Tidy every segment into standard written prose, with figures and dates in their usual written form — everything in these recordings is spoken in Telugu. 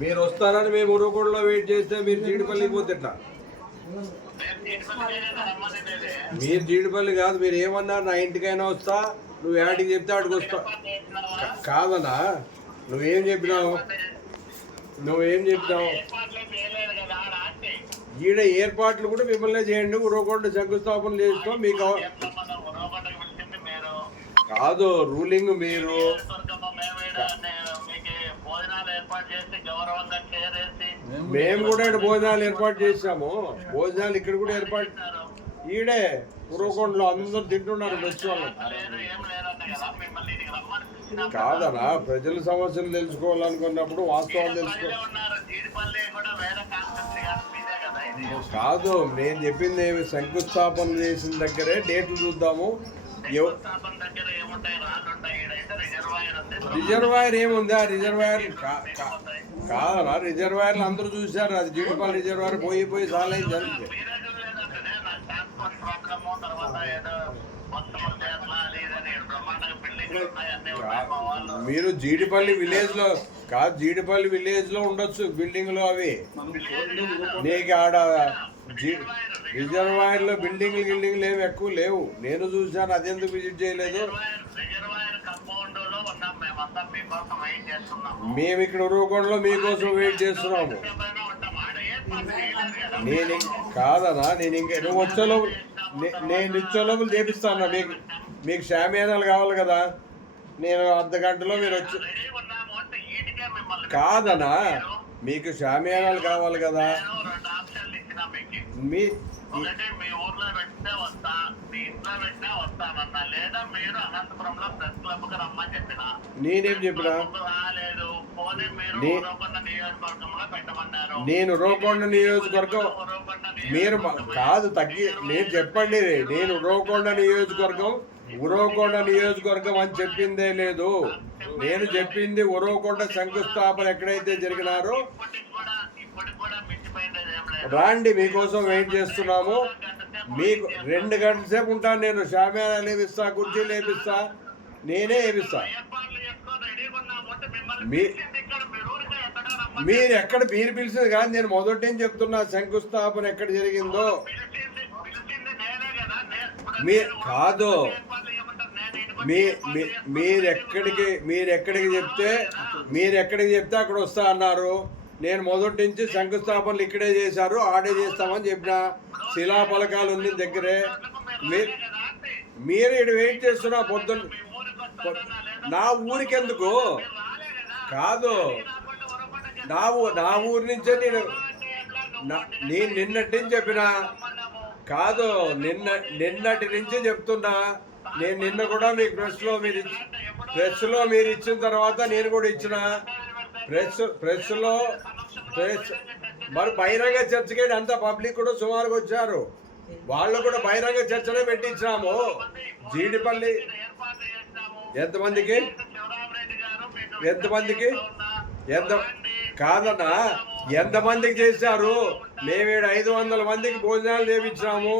మీరు వస్తారని మేము ఉరవకొండలో వెయిట్ చేస్తే మీరు జీడిపల్లికి పోతేట మీరు జీడిపల్లి కాదు, మీరు ఏమన్నా నా ఇంటికైనా వస్తా, నువ్వు యాడికి చెప్తే ఆడికి వస్తా. కాదనా నువ్వేం చెప్పినావు ఈడ ఏర్పాట్లు కూడా మిమ్మల్ని చేయండి, ఉరవకొండ శంకుస్థాపన చేస్తాం. మీకు కాదు రూలింగ్ మీరు మేము కూడా ఇక్కడ భోజనాలు ఏర్పాటు చేసాము. భోజనాలు ఇక్కడ కూడా ఏర్పాటు ఈడే ఉరవకొండలో అందరూ తింటున్నారు. వచ్చి వాళ్ళు కాదనా ప్రజల సమస్యలు తెలుసుకోవాలనుకున్నప్పుడు వాస్తవాలు తెలుసుకో. కాదు నేను చెప్పింది ఏమి, శంకుస్థాపన చేసిన దగ్గరే డేట్లు చూద్దాము. రిజర్వాయర్ ఏముంది? ఆ రిజర్వాయర్ కాదనా రిజర్వాయర్లు అందరూ చూశారు. అది జీడిపల్లి రిజర్వాయర్ పోయి చాలా జరిగింది. మీరు జీడిపల్లి విలేజ్ లో కాదు, జీడిపల్లి విలేజ్ లో ఉండొచ్చు బిల్డింగ్లు అవి. నీకు ఆడ రిజర్వాయర్ లో బిల్డింగ్లు ఏమి ఎక్కువ లేవు. నేను చూసాను, అదెందుకు విజిట్ చేయలేదు. మేము ఇక్కడ ఉరవకొండలో మీకోసం వెయిట్ చేస్తున్నాము. నేను కాదనా నేను ఇంకా నువ్వు వచ్చేలోపు నేను ఇచ్చేలోపులు చేపిస్తాను. మీకు షామియానాలు కావాలి కదా, నేను అర్ధ గంటలో మీరు వచ్చి కాదనా మీకు షామియానాలు కావాలి కదా. నేనేం చెప్పినా? నేను ఉరవకొండ నియోజకవర్గం మీరు కాదు నేను చెప్పండి. నేను ఉరవకొండ నియోజకవర్గం అని చెప్పిందే లేదు. నేను చెప్పింది ఉరవకొండ శంకుస్థాపన ఎక్కడైతే జరిగినారో రాండి, మీకోసం వెయిట్ చేస్తున్నాము. మీకు 2 గంటల సేపు ఉంటాను నేను. షామియానా లేపిస్తా, కుర్చీ లేపిస్తా, నేనే వేపిస్తా. మీరు ఎక్కడ మీరు పిలిచింది కాదు, నేను మొదటి చెప్తున్నా శంకుస్థాపన ఎక్కడ జరిగిందో. కాదు మీరెక్కడికి చెప్తే అక్కడ వస్తా అన్నారు. నేను మొదటి నుంచి శంకుస్థాపనలు ఇక్కడే చేశారు, ఆడే చేస్తామని చెప్పిన. శిలాఫలకాలు ఉంది దగ్గరే. మీరు ఇక్కడ వెయిట్ చేస్తున్నా పొద్దున్న. నా ఊరికెందుకు కాదు, నా ఊరి నుంచే నేను నిన్నటి నుంచి చెప్పిన కాదు, నిన్నటి నుంచి చెప్తున్నా. నేను నిన్న కూడా మీకు ప్రెస్లో మీరు ఇచ్చిన తర్వాత నేను కూడా ఇచ్చిన. ప్రెస్లో మరి బహిరంగ చర్చకి అంతా పబ్లిక్ కూడా సుమారుగా వచ్చారు. వాళ్ళు కూడా బహిరంగ చర్చనే పెట్టించినాము. జీడిపల్లి ఎంతమందికి కాదన్నా ఎంతమందికి చేశారు? మేము 500 మందికి భోజనాలు చేయించినాము.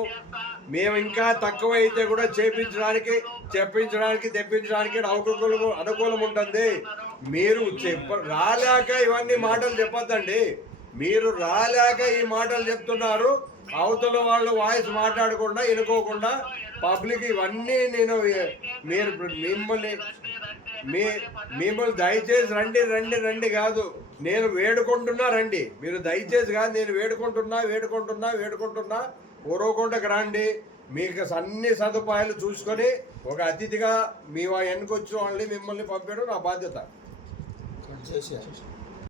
మేము ఇంకా తక్కువ అయితే కూడా చెప్పించడానికి తెప్పించడానికి అనుకూలం ఉంటుంది. మీరు రాలేక ఇవన్నీ మాటలు చెప్పొద్దండి. మీరు రాలేక ఈ మాటలు చెప్తున్నారు. అవతల వాళ్ళు వాయిస్ మాట్లాడకుండా వినుకోకుండా పబ్లిక్ ఇవన్నీ నేను మిమ్మల్ని దయచేసి రండి కాదు, నేను వేడుకుంటున్నా రండి. మీరు దయచేసి కాదు, నేను వేడుకుంటున్నా ఉరవకొండకు రండి. మీకు అన్ని సదుపాయాలు చూసుకొని ఒక అతిథిగా మీ వెనకొచ్చిన వాళ్ళని మిమ్మల్ని పంపడం నా బాధ్యత.